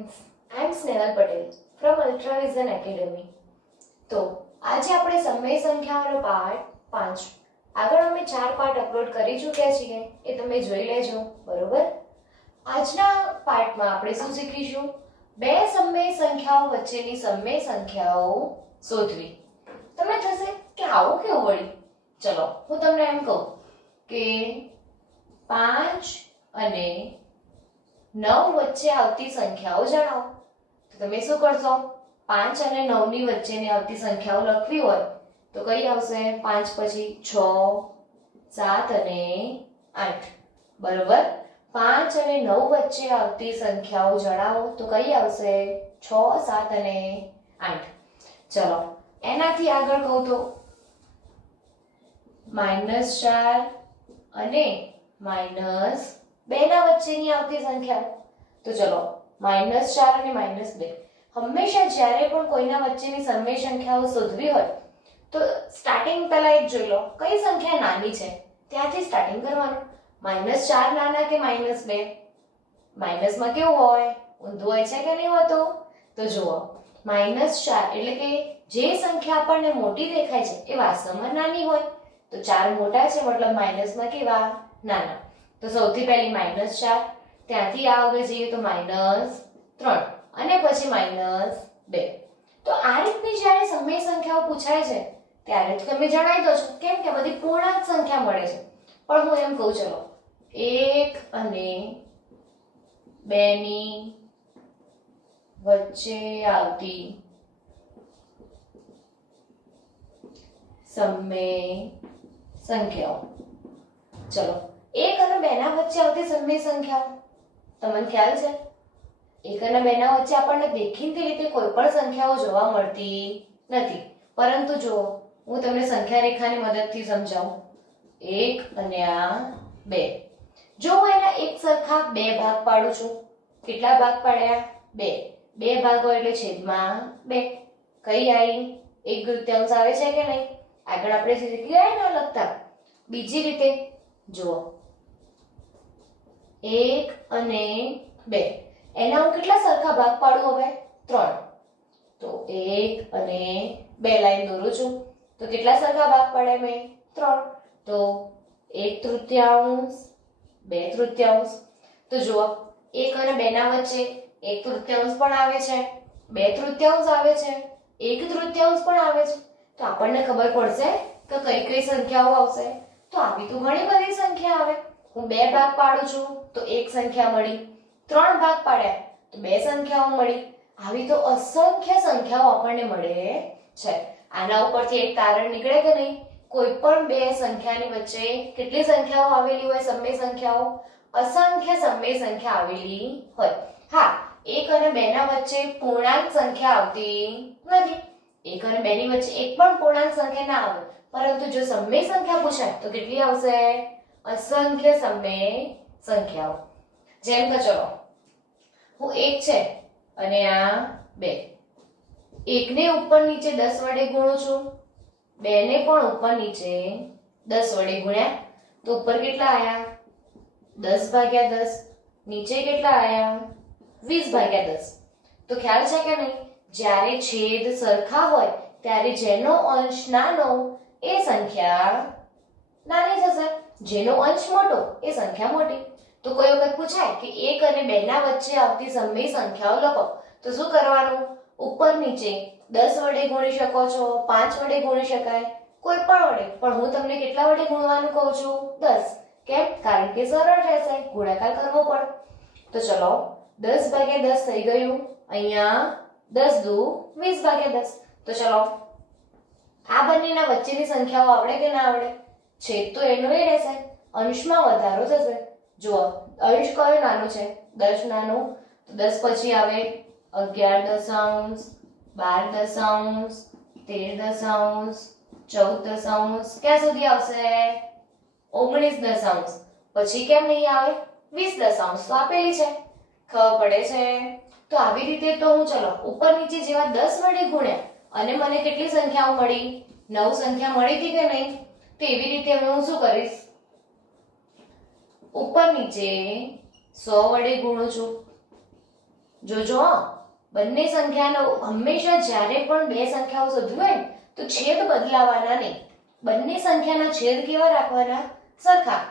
friends, I am Snehal Patel from Ultravision Academy. તો આજે આપણે સમય સંખ્યાઓનો પાઠ 5 આગળ અમે 4 પાઠ અપલોડ કરી ચૂક્યા છીએ એ તમે જોઈ લેજો બરોબર. આજના પાઠમાં આપણે શું શીખીશું? બે સમય સંખ્યાઓ વચ્ચેની સમય સંખ્યાઓ શોધવી. તમને થશે કે આવું કેવું વળી? ચલો હું તમને એમ કહું કે 5 અને 9 વચ્ચે આવતી સંખ્યાઓ જણાવો. તો તમે શું કરશો? 5 અને 9 ની વચ્ચેની આવતી સંખ્યાઓ લખવી હોય તો કઈ આવશે? 5 પછી 6 7 અને 8 બરોબર. 5 અને 9 વચ્ચે આવતી સંખ્યાઓ જણાવો તો કઈ આવશે? 6 7 અને 8. ચલો એનાથી આગળ કહું તો -4 અને -2 ના વચ્ચેની આવતી સંખ્યા. તો ચલો -4 અને -2 હંમેશા જ્યારે પણ કોઈના વચ્ચેની સમય સંખ્યાઓ શોધવી હોય તો સ્ટાર્ટિંગ પહેલા એક જોઈ લો કઈ સંખ્યા નાની છે ત્યાંથી સ્ટાર્ટિંગ કરવાનું. -4 નાના કે -2? માઇનસમાં કેવું હોય? ઊંધું હોય છે કે નહીં હોતું? તો જુઓ -4 એટલે કે જે સંખ્યા આપણને મોટી દેખાય છે એ વાસ્તવમાં નાની હોય. તો 4 મોટા છે મતલબ માઇનસમાં કેવા? નાના. તો સૌથી પહેલી -4, ત્યાંથી આગળ જઈએ તો -3 અને પછી -2. તો આ રીતની જ્યારે સમય સંખ્યાઓ પૂછાય છે ત્યારે તો તમે જણાવી દો છો કેમ કે બધી પૂર્ણાંક સંખ્યા મળે છે. પણ હું એમ કહું ચલો 1 અને 2 ની વચ્ચે આવતી સમય સંખ્યાઓ. ચલો 1 અને 2 ના વચ્ચે આવતી સમય સંખ્યાઓ તમને ખ્યાલ છે? 1 અને 2 ના વચ્ચે આપણને દેખીતી રીતે કોઈ પણ સંખ્યાઓ જોવા મળતી નથી. પરંતુ જો હું તમને સંખ્યા રેખાની મદદથી સમજાવું 1 અને આ 2. જો હું એના એક સરખા 2 ભાગ પાડું છું. કેટલા ભાગ પાડ્યા? 2. 2 ભાગ હોય એટલે છેદમાં 2. કઈ આવી? 1/3 આવે છે કે નહીં? આગળ આપણે શીખ્યા ન લખતા. બીજી રીતે જુઓ 1 અને 2 એના હું કેટલા સરખા ભાગ પાડું હવે? 3. તો 1 અને 2 લાઈન દોરું છું તો કેટલા સરખા ભાગ પાડે મેં? 3. તો 1/3 2/3. તો જુઓ 1 અને 2 ના વચ્ચે 1/3 પણ આવે છે, 2/3 આવે છે, 1/3 પણ આવે છે. તો આપણને ખબર પડશે કે કઈ કઈ સંખ્યાઓ આવશે. તો આવી તો ઘણી બધી સંખ્યા આવે. હું 2 ભાગ પાડું છું તો એક સંખ્યા મળી, 3 ભાગ પાડ્યા તો 2 સંખ્યાઓ મળી. આવી તો અસંખ્ય સંખ્યાઓ આપણને મળે છે. આના ઉપરથી એક તારણ નીકળે કે નહીં? કોઈ પણ બે સંખ્યાની વચ્ચે કેટલી સંખ્યાઓ આવેલી હોય? સમય સંખ્યાઓ અસંખ્ય સમય સંખ્યા આવેલી હોય. હા, 1 અને 2 ના વચ્ચે પૂર્ણાંક સંખ્યા આવતી નથી. 1 અને 2 ની વચ્ચે એક પણ પૂર્ણાંક સંખ્યા ના આવે. પરંતુ જો સમય સંખ્યા પૂછાય તો કેટલી આવશે? અસંખ્ય સમય સંખ્યાઓ. જેમ કે ચલો હું 1 છે અને આ 2. 1 ને ઉપર નીચે 10 વડે ગુણું છું, 2 ને પણ ઉપર નીચે 10 વડે ગુણ્યા તો ઉપર કેટલા આયા? 10/10. નીચે કેટલા આયા? 20/10. તો ખ્યાલ છે કે નહીં? જ્યારે છેદ સરખા હોય ત્યારે જેનો અંશ નાનો એ સંખ્યા નાની થશે, જેનો અંશ મોટો એ સંખ્યા મોટી. તો કોઈ વખત પૂછાય કે 1 અને 2 ના વચ્ચે આવતી સમય સંખ્યાઓ લખો તો શું કરવાનું? ઉપર નીચે 10 વડે ગુણી શકો છો, 5 વડે ગુણી શકાય, કોઈ પણ વડે. પણ હું તમને કેટલા વડે ગુણવાનું કહું છું? 10. કેમ? કારણ કે સરળ રહેશે, ગુણાકાર કરવો પડે. તો ચલો 10/10 થઈ ગયું. અહીંયા 10 દુ 20/10. તો ચલો આ બંનેના વચ્ચેની સંખ્યાઓ આવડે કે ના આવડે? છેદ તો એનો એ રહેશે, અંશમાં વધારો થશે. જુઓ અંશ કયો નાનો છે? 10 નાનો. તો 10 પછી આવે 11 દશાંશ, 12 દશાંશ, 13 દશાંશ, 14 દશાંશ. ક્યાં સુધી આવશે? 19 દશાંશ. પછી કેમ નહીં આવે? 20 દશાંશ તો આપેલી છે, ખબર પડે છે. તો આવી રીતે તો હું ચલો ઉપર નીચે જેવા 10 વડે ગુણ્યા અને મને કેટલી સંખ્યાઓ મળી? 9 સંખ્યા મળી હતી કે નહીં? તો એવી રીતે હવે હું શું કરીશ? ઉપર નીચે 100 વડે ગુણું છું. જોજો બંને સંખ્યાનો હંમેશા જ્યારે પણ બે સંખ્યાઓ શોધવી હોય તો છેદ બદલાવાના નહીં. બંને સંખ્યાના છેદ કેવા રાખવાના? સરખા.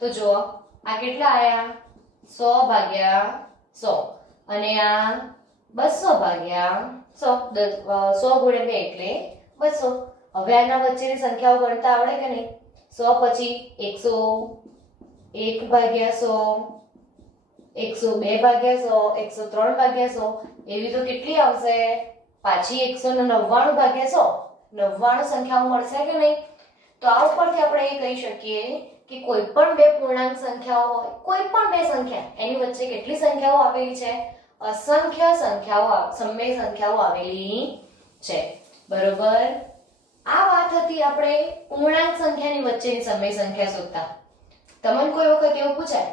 તો જો આ કેટલા આયા? 100 ભાગ્યા 100 અને આ 200 ભાગ્યા 100. 100 ગુણ્યા 2 એટલે 200. હવે આના વચ્ચેની સંખ્યાઓ ગણતા આવડે કે નહીં? 100 પછી 101 ભાગ્યા 100, 102 ભાગ્યા 100, 103 ભાગ્યા 100, એવી તો કેટલી આવશે? પાછી 199 ભાગ્યા 100. 99 સંખ્યાઓ મળશે કે નહીં? તો આ ઉપરથી આપણે એ કહી શકીએ કે કોઈ પણ બે પૂર્ણાંક સંખ્યાઓ હોય, કોઈ પણ બે સંખ્યા, એની વચ્ચે કેટલી સંખ્યાઓ આવેલી છે? અસંખ્ય સંખ્યાઓ, સમય સંખ્યાઓ આવેલી છે. બરોબર. આ વાત હતી આપણે પૂર્ણાંક સંખ્યાની વચ્ચેની સમય સંખ્યા શોધતા. તમને કોઈ વખત એવું પૂછાય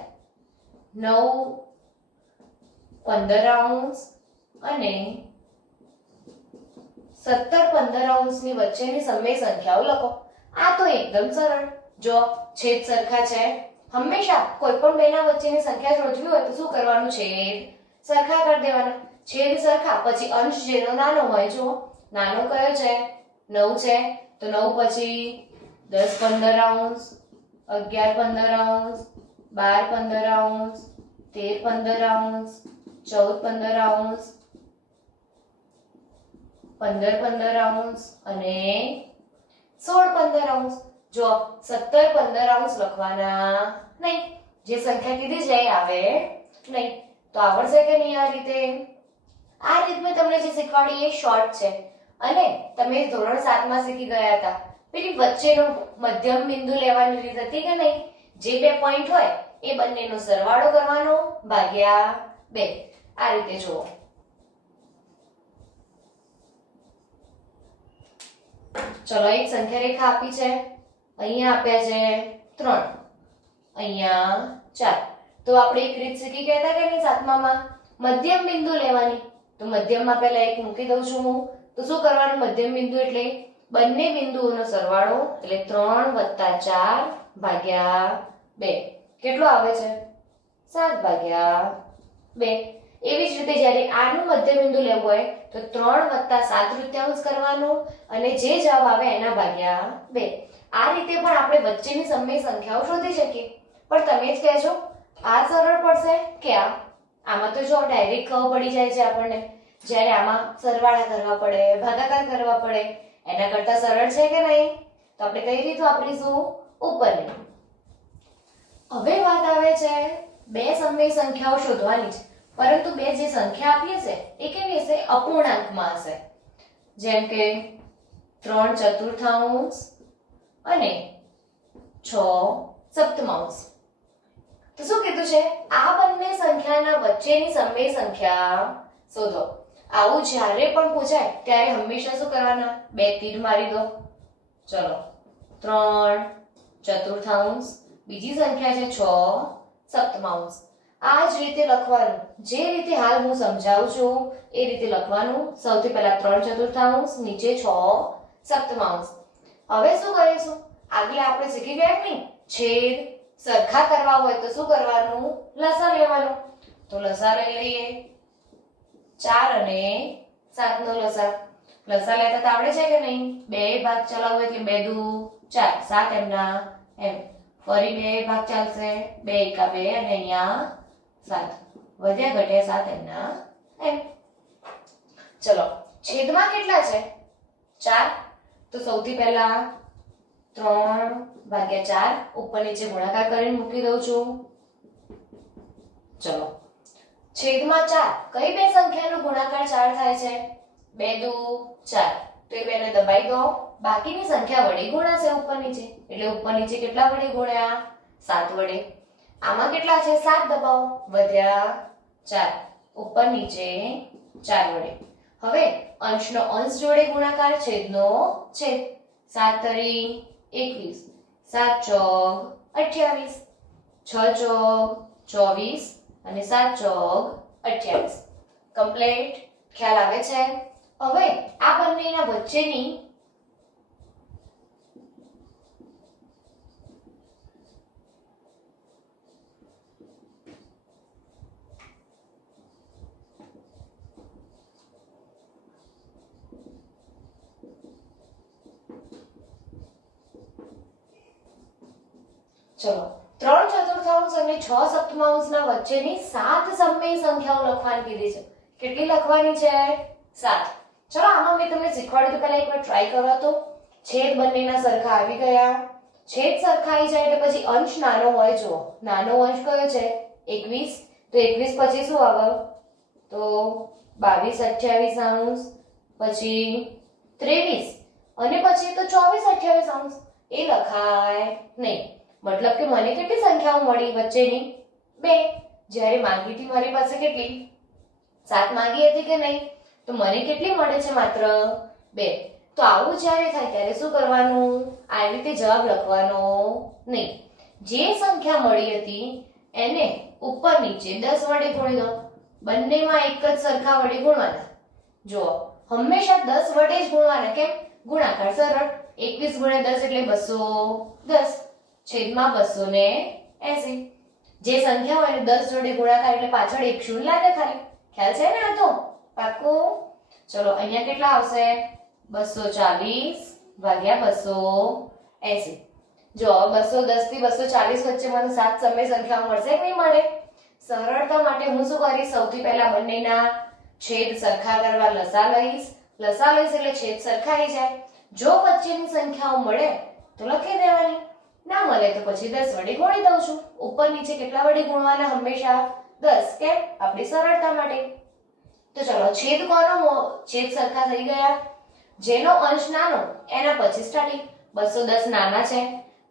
9 15 અને 17 15 ની વચ્ચેની સમય સંખ્યાઓ લખો. આ તો એકદમ સરળ. જો છેદ સરખા છે, હંમેશા કોઈ પણ બેના વચ્ચેની સંખ્યા શોધવી હોય તો શું કરવાનું? છેદ સરખા કરી દેવાના. છેદ સરખા પછી અંશ જેનો નાનો હોય, જો નાનો કયો છે? 9 છે, તો 9 પછી 10 15 11 15 12 15 13 15 14 15 15 અને 16 15. જો 17 15 લખવાના નહીં. જે સંખ્યા કીધી છે એ આવે નહીં. તો આવડશે કે નહીં આ રીતે? આ રીત મેં તમને જે શીખવાડી એ શોર્ટ છે અને તમે ધોરણ 7 માં શીખી ગયા હતા. પેલી વચ્ચેનો મધ્યમ બિંદુ લેવાની રીત હતી કે નહીં? જે બે પોઈન્ટ હોય એ બંનેનો સરવાળો કરવાનો ભાગ્યા 2. આ રીતે જુઓ. ચલો એક સંખ્યા રેખા આપી છે, અહીંયા આપ્યા છે 3, અહીંયા 4. તો આપણે એક રીત શીખી ગયા હતા કે નહીં 7માં? મધ્યમ બિંદુ લેવાની. તો મધ્યમમાં પહેલા એક મૂકી દઉં છું હું. તો શું કરવાનું? મધ્યમ બિંદુ એટલે બંને બિંદુઓનો સરવાળો એટલે 3 + 4 ભાગ્યા 2. કેટલો આવે છે? 7 ભાગ્યા 2. એવી જ રીતે જ્યારે આનું મધ્ય બિંદુ લેવું હોય તો 3 + 7/3 કરવાનું અને જે જવાબ આવે એના ભાગ્યા 2. આ રીતે પણ આપણે વચ્ચેની સમય સંખ્યાઓ શોધી શકીએ. પણ તમે જ કહેજો આ સરળ પડશે કે આ? આમાં તો જો ડાયરેક્ટ ખબર પડી જાય છે આપણને. જ્યારે આમાં સરવાળા કરવા પડે, ભાગાકાર કરવા પડે, એના કરતા સરળ છે કે નહીં? તો આપણે કઈ રીત વાપરીશું? ઉપરની. હવે વાત આવે છે બે સમય સંખ્યાઓ શોધવાની છે, પરંતુ બે જે સંખ્યા આપી છે એ કેવી હશે? અપૂર્ણાંકમાં હશે. જેમ કે 3/4 અને 6/7. તો શું કીધું છે? આ બંને સંખ્યાના વચ્ચેની સમય સંખ્યા શોધો. આવું જ્યારે પણ પૂછાય ત્યારે હંમેશા શું કરવાના? બે તીર મારી દો. ચલો 3/4, બીજી સંખ્યા છે 6/7. આ જ રીતે લખવાનું. જે રીતે હાલ હું સમજાવું છું એ રીતે લખવાનું. સૌથી પહેલા 3/4, નીચે 6/7. હવે શું કરીશું? આગળ આપણે શીખી ગયા કે નહીં? છેદ સરખા કરવા હોય તો શું કરવાનું? લસા લેવાનું. તો લસા લઈ લઈએ. 4 અને 7 નો લસા. લસા લેતા આવડે છે કે નહીં? બે ભાગ ચલાવો એટલે 2 દુ 4, 7 એમના એમ. ફરી બે ભાગ ચાલશે, 2 એકા 2 અને અહીંયા 7. વધ્યા ઘટ્યા 7 એમના એમ. ચલો છેદમાં કેટલા છે? 4. તો સૌથી પહેલા 3/4 ઉપર નીચે ગુણાકાર કરીને મૂકી દઉં છું. ચલો છેદમાં 4. કઈ બે સંખ્યાનો ગુણાકાર 4 થાય છે? 2 દુ 4. તો એ બેને દબાઈ દો. બાકીની સંખ્યા વડે ગુણાશે ઉપર નીચે. એટલે ઉપર નીચે કેટલા વડે ગુણ્યા? 7 વડે. આમાં કેટલા છે? 7 દબાવો. વધ્યા 4. ઉપર નીચે 4 વડે. હવે અંશનો અંશ જોડે ગુણાકાર, છેદનો છેદ. 7 તરી 21, 7 ચોક 28, 6 ચોક 24 અને 7 ચોક 28. કમ્પ્લીટ. ખ્યાલ આવે છે? હવે આ બંનેના વચ્ચેની ચલો 3 ચતુર્થાંશ અને 6 સપ્તમાંશના વચ્ચેની 7 સમમેય સંખ્યાઓ લખવાની કીધી છે. કેટલી લખવાની છે? 7. ચલો આમાં મેં તમને શીખવાડ્યું તો પહેલા એકવાર ટ્રાય કરો તો. છેદ બંનેના સરખા આવી ગયા. છેદ સરખા આવી જાય એટલે પછી અંશ નાનો હોય. જો નાનો અંશ કયો છે? 21. તો 21 પછી શું આવે? તો 22 28 અંશ, પછી 23 અને પછી તો 24 28 અંશ. એ લખાય નહીં. મતલબ કે મને કેટલી સંખ્યાઓ મળી વચ્ચેની? 2. જ્યારે માંગી હતી મારી પાસે કેટલી? 7 માંગી હતી કે નહીં? તો મને કેટલી મળે છે? માત્ર 2. તો આવું જ્યારે થાય ત્યારે શું કરવાનું? આવી રીતે જવાબ લખવાનો નહીં. જે સંખ્યા મળી હતી એને ઉપર નીચે 10 વડે ગુણી દો. બંનેમાં એક જ સરખા વડે ગુણવાના. જો હંમેશા 10 વડે જ ગુણવાના. કેમ? ગુણાકાર સરળ. 21 ગુણ્યા 10 એટલે 210 છેદમાં 280. જે સંખ્યા હોય એને 10 વડે ગુણાકાર એટલે પાછળ એક શૂન્ય લાગે ખાલી. ખ્યાલ છે ને? આ તો પાક્કું. ચલો અહીંયા કેટલા આવશે? 240 ભાગ્યા 280. જો 210 થી 240 વચ્ચે મને 7 સમય સંખ્યાઓ મળશે કે નહીં મળે? સરળતા માટે હું શું કરીશ? સૌથી પહેલા બંનેના છેદ સરખા કરવા લસા લઈશ. લસા લઈશ એટલે છેદ સરખા આવી જાય. જો વચ્ચેની સંખ્યાઓ મળે તો લખી દેવાની, ના મળે તો પછી 10 વડે ગુણી દઉં છું. ઉપર નીચે કેટલા વડે ગુણવાના? હંમેશા 10. કેમ? આપણી સરળતા માટે. તો ચલો છેદ કોનો? છેદ સરખા થઈ ગયા. જેનો અંશ નાનો એના પછી સ્ટાર્ટિંગ. 210 નાના છે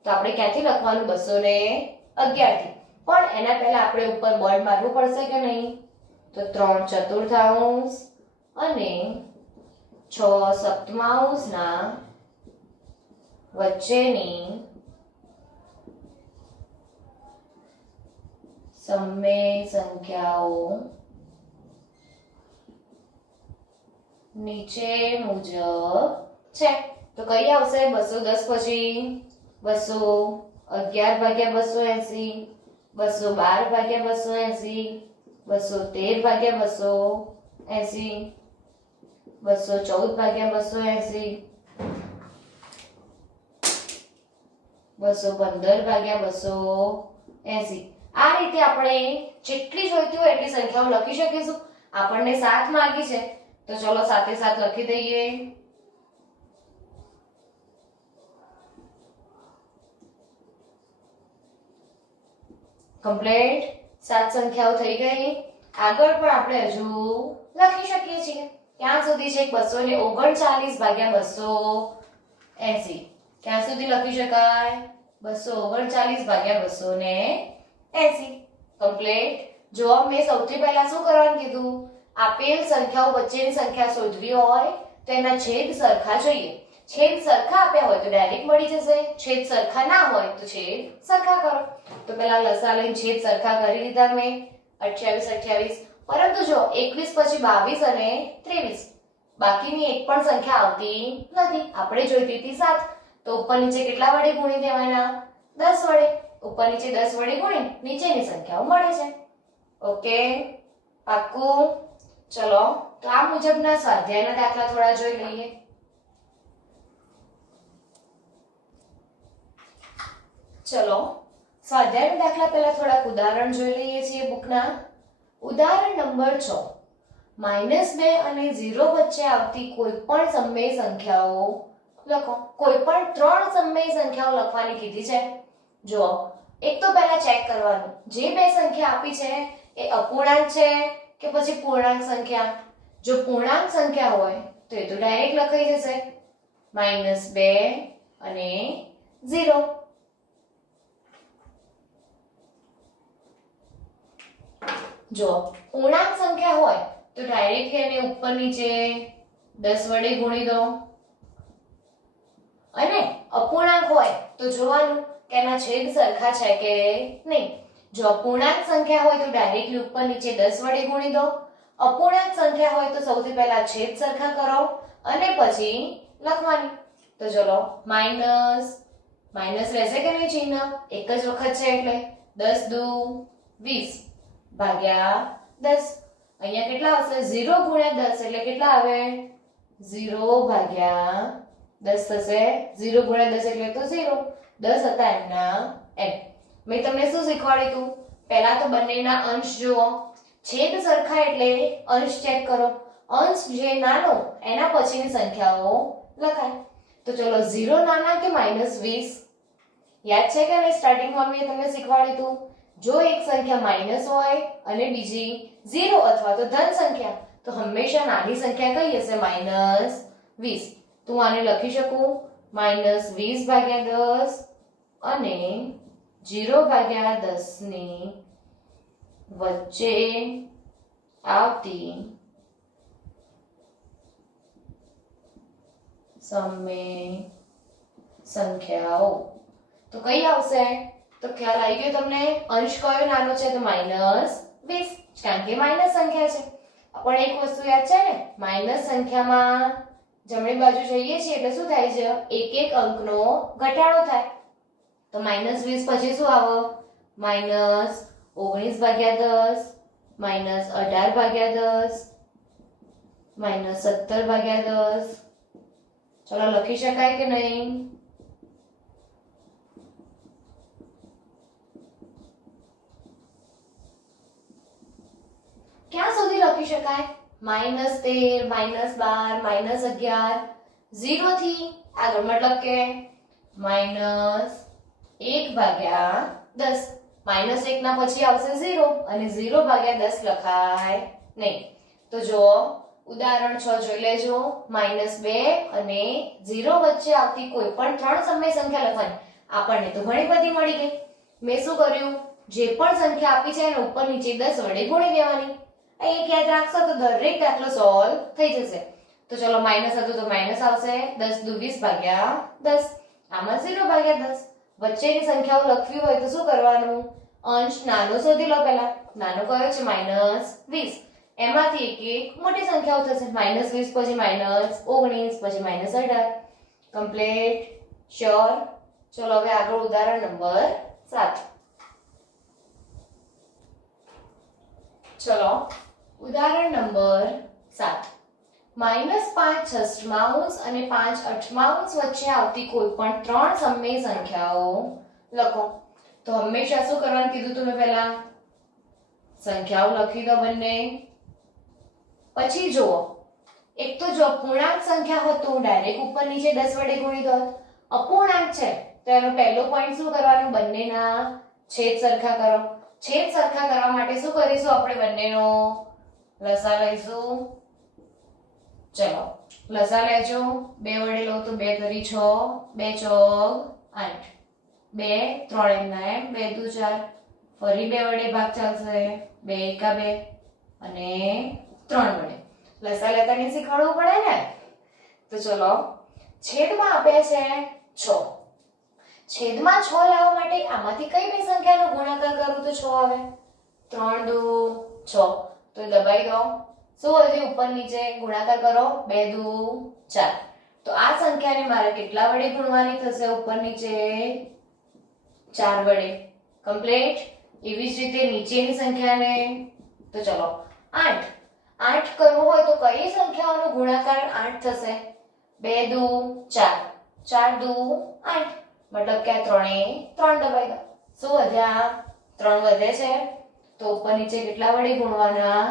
તો આપણે ક્યાંથી લખવાનું? 211 થી. પણ એના પહેલા આપણે ઉપર બોર્ડ મારવું પડશે કે નહીં? તો 3 ચતુર્થાંશ અને 6 સપ્તમાંશના વચ્ચેની સમમેય સંખ્યાઓ નીચે મુજબ છે. તો કઈ આવશે? 210 પછી 211 ભાગ્યા 280, 212 ભાગ્યા 280, 213 ભાગ્યા 280, 214 ભાગ્યા 280, 215 ભાગ્યા 280. આ રીતે આપણે જેટલી જોઈતી હોય એટલી સંખ્યાઓ લખી શકીશું. આપણને 7 માંગી છે તો ચલો સાથે સાથ લખી દઈએ. કમ્પ્લીટ. 7 સંખ્યાઓ થઈ ગઈ. આગળ પણ આપણે હજુ લખી શકીએ છીએ. ક્યાં સુધી છે? 239 ભાગ્યા 280. ક્યાં સુધી લખી શકાય? 239 ભાગ્યા 280. કમ્પ્લીટ. જો મેં સૌથી પહેલા શું કરવાનું કીધું? આપેલ સંખ્યાઓ વચ્ચેની સંખ્યા શોધવી હોય તો એના છેદ સરખા જોઈએ. છેદ સરખા આપ્યા હોય તો ડાયરેક્ટ મળી જશે. છેદ સરખા ના હોય તો છેદ સરખા કરો. તો પહેલા લસા લઈને છેદ સરખા કરી લીધા મેં. 28 28. પરંતુ જો 21 પછી 22 અને 23 બાકીની એક પણ સંખ્યા આવતી નથી. આપણે જોઈતી હતી 7. તો ઉપર નીચે કેટલા વડે ગુણી દેવાના? 10 વડે. ઉપર નીચે 10 વડે ગુણી નીચેની સંખ્યાઓ મળે છે. ઓકે, પાક્કું. ચલો તો આ મુજબના સ્વાધ્યાયના દાખલા થોડા જોઈ લઈએ. ચલો સ્વાધ્યાયના દાખલા પહેલા થોડાક ઉદાહરણ જોઈ લઈએ છીએ બુકના. ઉદાહરણ નંબર 6. -2 અને 0 વચ્ચે આવતી કોઈ પણ સમમેય સંખ્યાઓ લખો. કોઈ પણ 3 સમમેય સંખ્યાઓ લખવાની કીધી છે. જો એક તો પહેલા ચેક કરવાનું, જે બે સંખ્યા આપી છે એ અપૂર્ણાંક છે કે પછી પૂર્ણાંક સંખ્યા. જો પૂર્ણાંક સંખ્યા હોય તો એ તો ડાયરેક્ટ લખાઈ જશે. -2 અને 0. જો પૂર્ણાંક સંખ્યા હોય તો ડાયરેક્ટ એને ઉપર નીચે 10 વડે ગુણી દો. અને અપૂર્ણાંક હોય તો જોવાનું કે એના છેદ સરખા છે કે નહીં. જો અપૂર્ણાંક સંખ્યા હોય તો ડાયરેક્ટલી ઉપર નીચે 10 વડે ગુણી દો. અપૂર્ણાંક સંખ્યા હોય તો સૌથી પહેલા છેદ સરખા કરો અને પછી લખવાની. તો ચલો માઈનસ રહેશે કે નહીં ચિહ્ન? એક જ વખત છે એટલે 10 દુ 20 ભાગ્યા 10. અહીંયા કેટલા આવશે? 0 ગુણ્યા 10 એટલે કેટલા આવે? 0 ભાગ્યા 10 થશે. 0 ગુણ્યા 10 એટલે તો 0. 10 હતા એમના એમ. મેં તમને શું શીખવાડ્યું હતું? પહેલા તો બંનેના અંશ જુઓ, છેદ સરખા એટલે અંશ ચેક કરો, અંશ જે નાનો એના પછીની સંખ્યાઓ લખાય. તો ચલો 0 નાના કે -20? યાદ છે કે નહીં? સ્ટાર્ટિંગમાં મેં તમને શીખવાડ્યું હતું, જો એક સંખ્યા માઈનસ હોય અને બીજી 0 અથવા તો ધન સંખ્યા, તો હંમેશા નાની સંખ્યા કઈ હશે? -20. તો હું આને લખી શકું -20/10 અને 0/10 ની વચ્ચે આવતી સમય સંખ્યાઓ. તો કઈ આવશે? તો ખ્યાલ આવી ગયો તમને? અંશ કયો નાનો છે? તો -20, કારણ કે માઈનસ સંખ્યા છે. પણ એક વસ્તુ યાદ છે ને, માઈનસ સંખ્યામાં જમણી બાજુ જઈએ છીએ એટલે શું થાય છે? એક એક અંકનો ઘટાડો થાય. તો -20 પછી શું આવે? -19/10, -18/10, -17/10. ચલો લખી શકાય કે નહીં? ક્યાં સુધી લખી શકાય? -13, -12, -11, 0 થી આગળ, મતલબ કે -1/10. -1 ના પછી આવશે 0 અને 0/10 લખાય નહીં. તો જો ઉદાહરણ 6 જોઈ લેજો. -2 અને 0 વચ્ચે આવતી કોઈ પણ ત્રણ સમય સંખ્યા લખવાની. આપણને તો ઘણી બધી મળી ગઈ. મેં શું કર્યું? જે પણ સંખ્યા આપી છે એને ઉપર નીચે 10 વડે ગુણી દેવાની. એક યાદ રાખશો તો દરેક દાખલો સોલ્વ થઈ જશે. તો ચલો માઈનસ હતું તો માઈનસ આવશે, 10 દુ 20/10. આમાં 0/10. વચ્ચેની સંખ્યાઓ લખવી હોય તો શું કરવાનું? અંશ નાનો શોધી લો. પહેલા નાનો કયો છે? -20. એમાંથી એક એક મોટી સંખ્યાઓ થશે. -20 પછી -19 પછી -18. કમ્પ્લીટ? શ્યોર? ચલો હવે આગળ ઉદાહરણ નંબર 7. ચલો ઉદાહરણ નંબર 7. -5 છઠ્ઠાંશ અને 5 અઠ્ઠાંશ વચ્ચે આવતી કોઈ પણ ત્રણ સમય સંખ્યાઓ લખો. તો હંમેશા શું કરવાનું કીધું તું મેં? પહેલા સંખ્યાઓ લખી દો બંને. પછી જુઓ, એક તો જો પૂર્ણાંક સંખ્યા હોત તો હું ડાયરેક્ટ ઉપર નીચે 10 વડે ગુણી દોત. અપૂર્ણાંક છે તો એનો પહેલો પોઈન્ટ શું કરવાનો? બંનેના છેદ સરખા કરો. છેદ સરખા કરવા માટે શું કરીશું? આપણે બંનેનો લસા લઈશું. ચલો લસા લેજો. 2 વડે લો તો 2 તરી 6, 2 ચોક 8, 2 3 એમના એમ, 2 દુ 4, ફરી 2 વડે ભાગ ચાલશે, 2 એકા 2 અને 3 વડે. લસા લેતા નહીં શીખવાડવું પડે ને? તો ચલો છેદમાં આપે છે 6. છેદમાં 6 લાવવા માટે આમાંથી કઈ બે સંખ્યાનો ગુણાકાર કરું તો 6 આવે? 3 દુ 6. તો દબાઈ દો. શું હજી ઉપર નીચે ગુણાકાર કરો? 2 દુ 4. તો આ સંખ્યાને મારે કેટલા વડે ગુણવાની થશે? ઉપર નીચે 4 વડે. કમ્પ્લીટ? એવી જ રીતે નીચેની સંખ્યાને. તો ચલો 8. 8 કરવું હોય તો કઈ સંખ્યાઓનો ગુણાકાર 8 થશે? 2 દુ 4, 4 દુ 8. મતલબ કે આ 3 એ 3 દબાઈ દો. શું વધ્યા? 3 વધે છે. તો ઉપર નીચે કેટલા વડે ગુણવાના?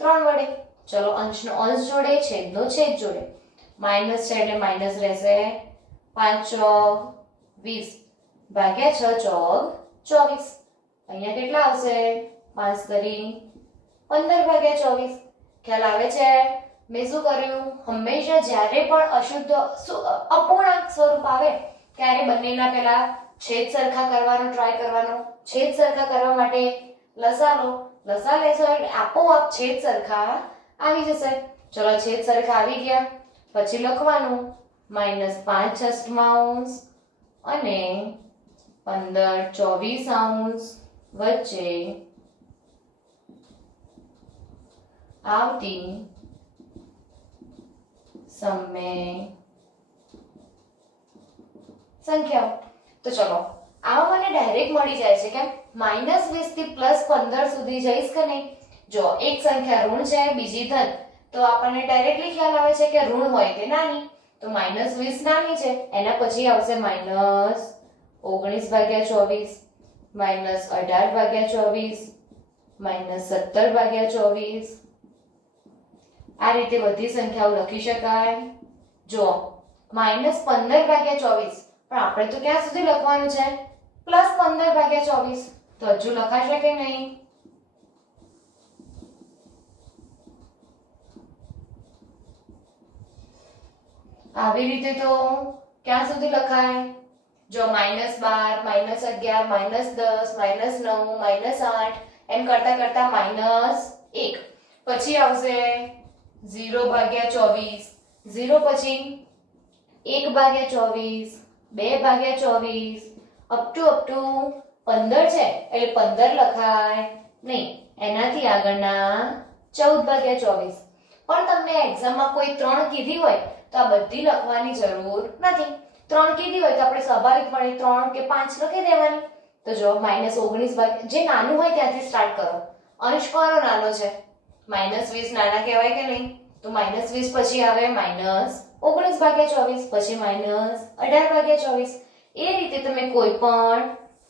3 વડે. ચલો અંશનો અંશ જોડે, છેદનો છેદ જોડે. માઈનસ છે એટલે માઈનસ રહેશે. 5 ચોક 20 ભાગ્યા 6 ચોક 24. અહીંયા કેટલા આવશે? 5 તરી 15/24. ખ્યાલ આવે છે? મેં શું કર્યું? હંમેશા જ્યારે પણ અશુદ્ધ અપૂર્ણાંક સ્વરૂપ આવે ત્યારે બંનેના પહેલા છેદ સરખા કરવાનો ટ્રાય કરવાનો. છેદ સરખા કરવા માટે લસા લો. લસા લેશો એટલે આપોઆપ છેદ સરખા આવી જશે. ચલો છેદ સરખા આવી ગયા પછી લખવાનું -5 છઠ્ઠાંશ અને 15 24 વચ્ચે આવતી સમય સંખ્યાઓ. તો ચલો આમાં મને ડાયરેક્ટ મળી જાય છે. કેમ? -20 થી +15 સુધી જઈશ કે નહીં? જો એક સંખ્યા ઋણ છે બીજી ધન, તો આપણને ડાયરેક્ટલી ખ્યાલ આવે છે કે ઋણ હોય તે નાની. તો -20 નાની છે, એના પછી આવશે -19/24, -18/24 -17/24 આ રીતે બધી સંખ્યાઓ લખી શકાય. જો -15/24 પણ આપણે તો ક્યાં સુધી લખવાનું છે? +15/24 તો હજુ લખાશે કે નહીં? આવી રીતે તો ક્યાં સુધી લખાય? જો -12 -11 -10 -9 -8 એમ કરતા કરતા -1 પછી આવશે 0/24 0 પછી 1/24 2/24 અપ ટુ 15 છે એટલે 15 લખાય નહીં. એનાથી આગળના 14/24 પણ તમને એક્ઝામમાં કોઈ 3 કીધી હોય તો આ બધી લખવાની જરૂર નથી. 3 કીધી હોય તો આપણે સ્વાભાવિકપણે 3 કે 5 લખી દેવાની. તો જો -19 જે નાનું હોય ત્યાંથી સ્ટાર્ટ કરો. અંશ કોનો નાનો છે? -20 નાના કહેવાય કે નહીં? તો -20 પછી આવે -19/24 પછી -18/24 એ રીતે તમે કોઈ પણ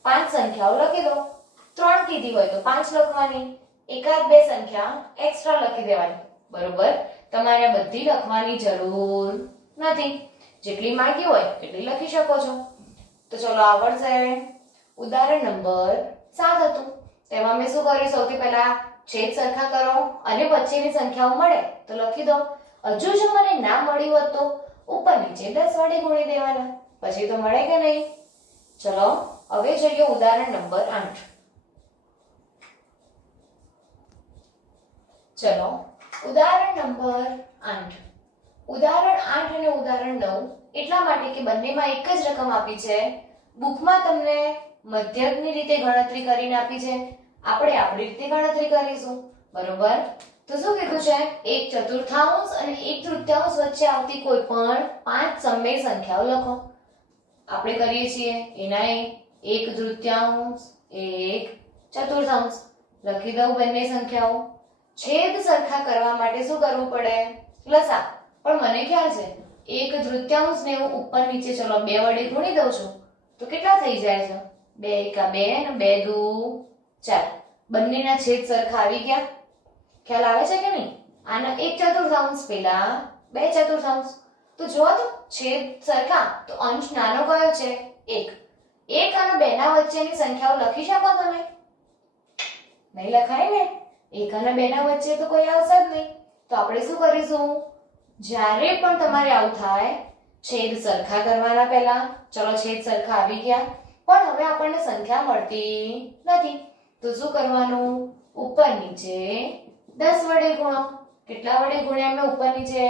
5 સંખ્યાઓ લખી દો. 3 કીધી હોય તો 5 લખવાની, એકાદ બે સંખ્યા એક્સ્ટ્રા લખી દેવાની. બરોબર? તમારે આ બધી લખવાની જરૂર નથી. જેટલી માંગી હોય એટલી લખી શકો છો. તો ચલો આવડશે. ઉદાહરણ નંબર 7 હતું. તેમાં મેં શું કર્યું? સૌથી પહેલા છેદ સરખા કરો અને વચ્ચેની સંખ્યાઓ મળે તો લખી દો. હજુ જો મને ના મળ્યું હોત તો ઉપર નીચે 10 વડે ગુણી દેવાના. પછી તો મળે કે નહીં? ચલો હવે જોઈએ ઉદાહરણ નંબર 8. ચલો ઉદાહરણ નંબર 8. ઉદાહરણ 8 અને ઉદાહરણ 9 એટલા માટે કે બંનેમાં એક જ રકમ આપી છે. બુકમાં તમને મધ્યકની રીતે ગણતરી કરીને આપી છે. આપણે આપણી રીતે ગણતરી કરીશું. બરોબર? તો શું કીધું છે? 1/4 અને 1/3 વચ્ચે આવતી કોઈ પણ 5 સમય સંખ્યાઓ લખો. આપણે કરીએ છીએ એના 1/3 1/4 લખી દઉં બંને સંખ્યાઓ. છેદ સરખા કરવા માટે શું કરવું પડે? લસા. પણ મને ખ્યાલ છે 1/3 ને હું ઉપર નીચે ચલો 2 વડે ગુણી દઉં છું તો કેટલા થઈ જાય છે? 2 * 2 અને 2 * 2 4. બંનેના છેદ સરખા આવી ગયા. ખ્યાલ આવે છે કે નહીં? આના 1/4 પેલા 2/4. તો જો તો છેદ સરખા તો અંશ નાનો કયો છે? 1. 1 અને 2 ના વચ્ચેની સંખ્યાઓ લખી શકો તમે? નહીં લખાય ને. 1 અને 2 ના વચ્ચે તો કોઈ આવશે જ નહીં. તો આપણે શું કરીશું? જ્યારે પણ તમારે આવું થાય છેદ સરખા કરવાના પહેલા. ચલો છેદ સરખા આવી ગયા પણ હવે આપણને સંખ્યા મળતી નથી. તો શું કરવાનું? ઉપર નીચે 10 વડે ગુણો. કેટલા વડે ગુણ્યા મેં ઉપર નીચે?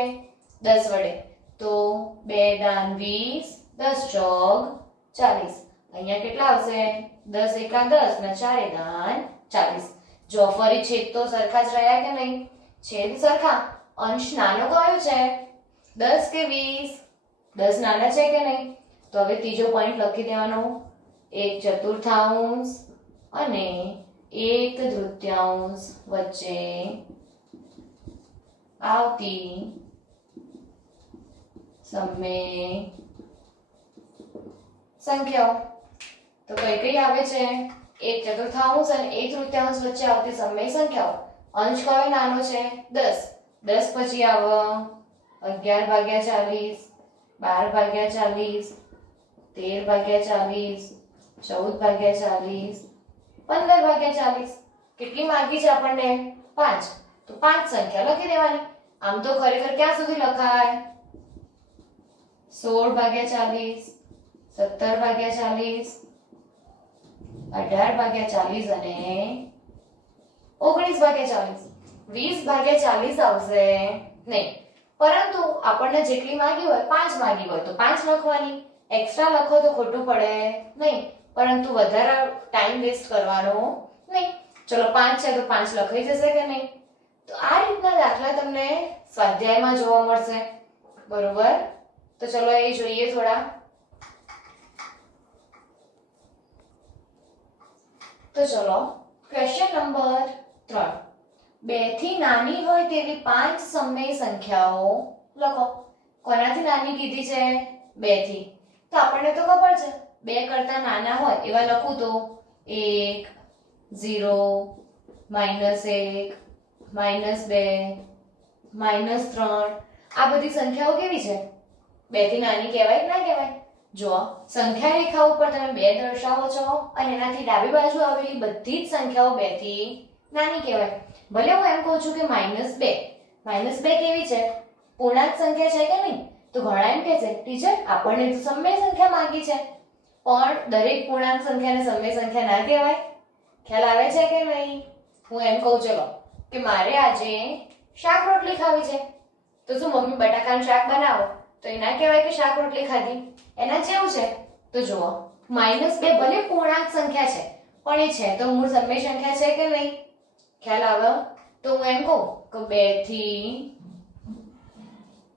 10 વડે. તો 2 દાન 20 10 ચોક 40. અહીંયા કેટલા આવશે? 10 એકા 10 ને 4 દાન 40. જો ફરી છેદ તો સરખા જ રહ્યા કે નહીં? છેદ સરખા. અંશ નાનો કયો છે? 10 કે 20? 10 નાના છે કે નહીં? તો હવે ત્રીજો પોઈન્ટ લખી દેવાનો. 1/4 અને 1/3 વચ્ચે આવતી સમય સંખ્યાઓ. તો કઈ કઈ આવે છે? 1/4 અને 1/3 વચ્ચે આવતી સમય સંખ્યાઓ. અંશ કયો નાનો છે? 10. 10 પછી આવે 11/40 12/40 13/40 14/40 15/40. કેટલી માંગી છે આપણને? 5. તો 5 સંખ્યા લખી દેવાની. આમ તો ખરેખર ક્યાં સુધી લખાય? 16/40 17/40 18/40 અને 19/40. 20/40 આવશે નહીં. પરંતુ આપણને જેટલી માંગી હોય 5 માંગી હોય તો 5 લખવાની. એક્સ્ટ્રા લખો તો ખોટું પડે નહીં. પરંતુ વધારે ટાઈમ વેસ્ટ કરવાનો નહીં. ચલો 5 છે તો 5 લખાઈ જશે કે નહીં? તો આ રીતના દાખલા તમને સ્વાધ્યાયમાં જોવા મળશે. બરોબર? તો ચલો એ જોઈએ થોડા. તો ચલો ક્વેશ્ચન નંબર 3. 2 થી નાની હોય તેવી 5 સમય સંખ્યાઓ લખો. કોનાથી નાની કીધી છે? 2 થી. તો આપણને તો ખબર છે 2 કરતા નાના હોય એવા લખું તો 1 0 -1 -2 -3 આ બધી સંખ્યાઓ કેવી છે? 2 થી નાની કહેવાય કે ના કહેવાય? જો સંખ્યા રેખા ઉપર તમે 2 દર્શાવો છો અને એનાથી ડાબી બાજુ આવેલી બધી જ સંખ્યાઓ 2 થી નાની કહેવાય. ભલે હું એમ કહું છું કે -2 -2 કેવી છે? પૂર્ણાંક સંખ્યા છે કે નહીં? તો ઘણા એમ કહે છે ટીચર આપણને તો સમય સંખ્યા માંગી છે, પણ દરેક પૂર્ણાંક સંખ્યાને સમય સંખ્યા ના કહેવાય. ખ્યાલ આવે છે કે નહીં? હું એમ કહું ચલો કે મારે આજે શાક રોટલી ખાવી છે, તો શું મમ્મી બટાકાનું શાક બનાવો તો એ ના કહેવાય કે શાક રોટલી ખાધી? એના જેવું છે. તો જુઓ -2 ભલે પૂર્ણાંક સંખ્યા છે પણ એ છે તો મૂળ સમય સંખ્યા છે કે નહીં? ખ્યાલ આવે? તો હું એમ કહું કે 2 થી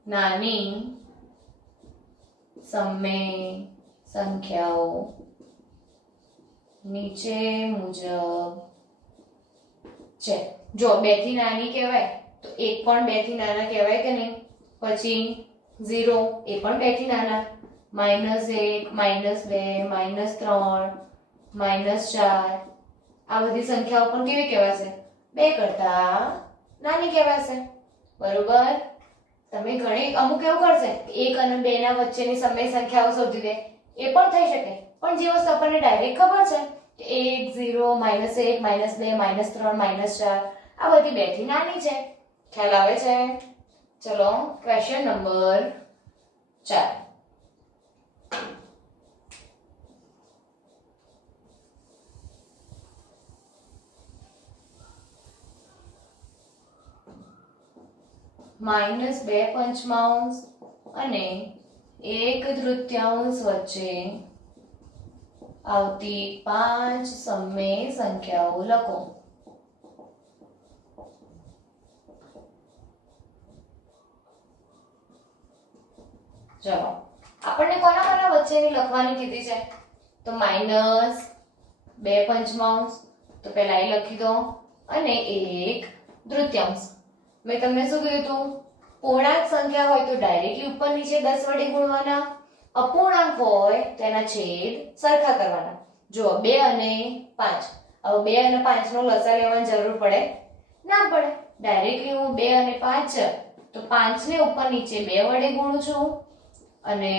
નાની સમય સંખ્યાઓ નીચે મુજબ છે. જો 2 થી નાની કહેવાય તો 1 પણ 2 થી નાના કહેવાય કે નહીં? પછી 0 એ પણ 2 થી નાના, -1 -2 -3 -4 આ બધી સંખ્યાઓ પણ કેવી કહેવાશે? 2 કરતા નાની કહેવાશે. બરોબર? તમે ઘણી અમુક એવું કરશે કે 1 અને 2 ના વચ્ચેની સમય સંખ્યાઓ શોધી દે, એ પણ થઈ શકે. પણ જે વસ્તુ આપણને ડાયરેક્ટ ખબર છે કે 1 0 -1 -2 -3 -4 આ બધી 2 થી નાની છે. ખ્યાલ આવે છે? ચલો ક્વેશ્ચન નંબર 4. -2/5 અને 1/3 વચ્ચે આવતી 5 સમય સંખ્યાઓ લખો. ચલો આપણને કોના વચ્ચેની લખવાની કીધી છે? તો -2/5 તો પહેલા એ લખી દો અને 1/3. મેં તમને શું કીધું હતું? પૂર્ણાંક સંખ્યા હોય તો ડાયરેક્ટલી ઉપર નીચે 10 વડે ગુણવાના, અપૂર્ણાંક હોય તો એના છેદ સરખા કરવાના. જો 2 અને 5, હવે 2 અને 5 નો લસા લેવાની જરૂર પડે? ના પડે. ડાયરેક્ટલી હું 2 અને 5 છે તો 5 ને ઉપર નીચે 2 વડે ગુણું છું અને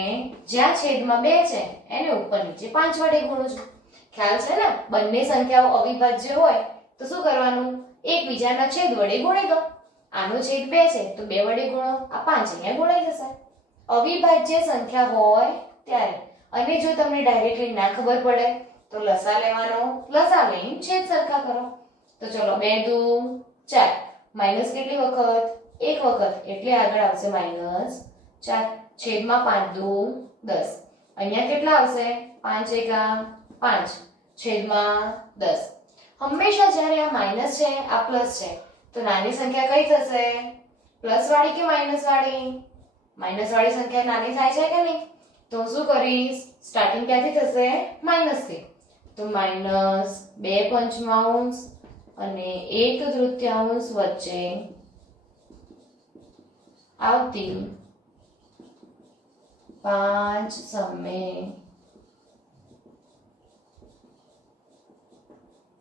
જ્યાં છેદમાં 2 છે એને ઉપર નીચે 5 વડે ગુણું છું. ખ્યાલ છે ને? બંને સંખ્યાઓ અવિભાજ્ય હોય તો શું કરવાનું? એકબીજાના છેદ વડે ગુણી દો. આનો છેદ 2 છે તો 2 વડે ગુણો, આ 5 અહીંયા ગુણાઈ જશે. અવિભાજ્ય સંખ્યા હોય ત્યારે. અને જો તમને ડાયરેક્ટલી ના ખબર પડે તો લસા લેવાનો, લસા લઈને છેદ સરખા કરો. તો ચલો 2 દુ 4, માઈનસ કેટલી વખત? 1 વખત, એટલે આગળ આવશે -4. છેદમાં 5 દુ 10, અહીંયા કેટલા આવશે? 5 એકા 5 છેદમાં 10. હંમેશા જ્યારે આ માઈનસ છે આ પ્લસ છે તો નાની સંખ્યા કઈ થશે? પ્લસ વાળી કે માઈનસ વાળી? માઈનસ વાળી સંખ્યા નાની થાય છે કે નહીં? તો શું કરીશ? સ્ટાર્ટિંગ ક્યાંથી થશે? માઈનસ થી. તો -2/5 અને 1/3 વચ્ચે આવતી 5 સમય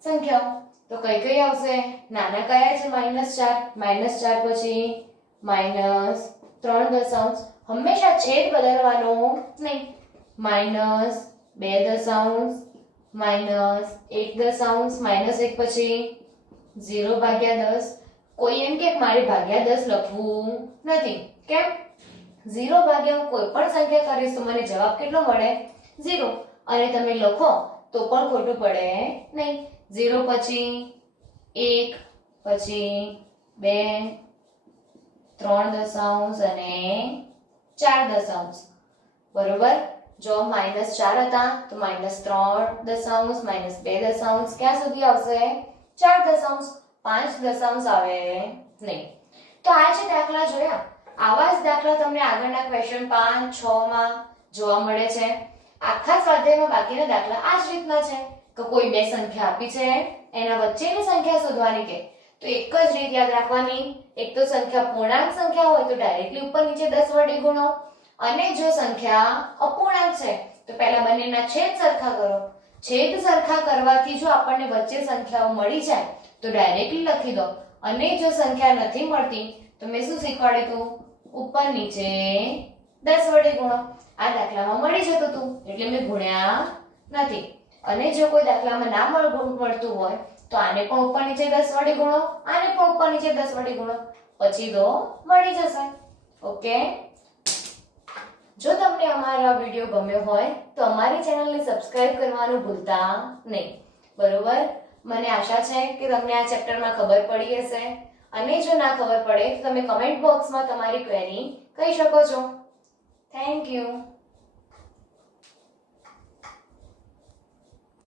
સંખ્યાઓ તો કઈ કઈ આવશે? નાના કયા છે? -4 પછી -3 હંમેશા છેદ બદલવાનો નહીં. -2 -1 પછી 0/10. કોઈ એમ કે મારે ભાગ્યા 10 લખવું નથી. કેમ? 0 ભાગ્યા કોઈ પણ સંખ્યા કરીશ તો મને જવાબ કેટલો મળે? 0. અને તમે લખો તો પણ ખોટું પડે નહીં. 0 પછી 1 પછી 2 3 અને 4. બરોબર? જો -4 હતા તો -3 -2 ક્યાં સુધી આવશે? 4 5 આવે નહીં. તો આ છે દાખલા જોયા. આવા જ દાખલા તમને આગળના ક્વેશ્ચન 5 6 માં જોવા મળે છે. આખા સ્વાધ્યાયમાં બાકીના દાખલા આ જ રીતના છે કે કોઈ બે સંખ્યા આપી છે એના વચ્ચેની સંખ્યા શોધવાની કે તો એક જ રીત યાદ રાખવાની. એક તો સંખ્યા પૂર્ણાંક સંખ્યા હોય તો ડાયરેક્ટલી ઉપર નીચે 10 વડે ગુણો, અને જો સંખ્યા અપૂર્ણાંક છે તો પહેલા બંનેના છેદ સરખા કરો. છેદ સરખા કરવાથી જો આપણને વચ્ચે સંખ્યાઓ મળી જાય તો ડાયરેક્ટલી લખી દો, અને જો સંખ્યા નથી મળતી તો મેં શું શીખવાડ્યું હતું, ઉપર નીચે 10 વડે ગુણો. આ દાખલામાં મળી જતું હતું એટલે મેં ગુણ્યા નથી. અને જો કોઈ દાખલામાં ના મળતું હોય તો આને પણ ઉપર નીચે 10 વડે ગુણો, આને પણ ઉપર નીચે 10 વડે ગુણો, પછી તો મળી જશે. ઓકે, જો તમને અમારો વિડિયો ગમ્યો હોય તો અમારી ચેનલને સબસ્ક્રાઇબ કરવાનું ભૂલતા નહીં. બરોબર, મને આશા છે કે તમને આ ચેપ્ટરમાં ખબર પડી હશે, અને જો ના ખબર પડે તો તમે કમેન્ટ બોક્સમાં તમારી ક્વેરી કહી શકો છો. Thank you.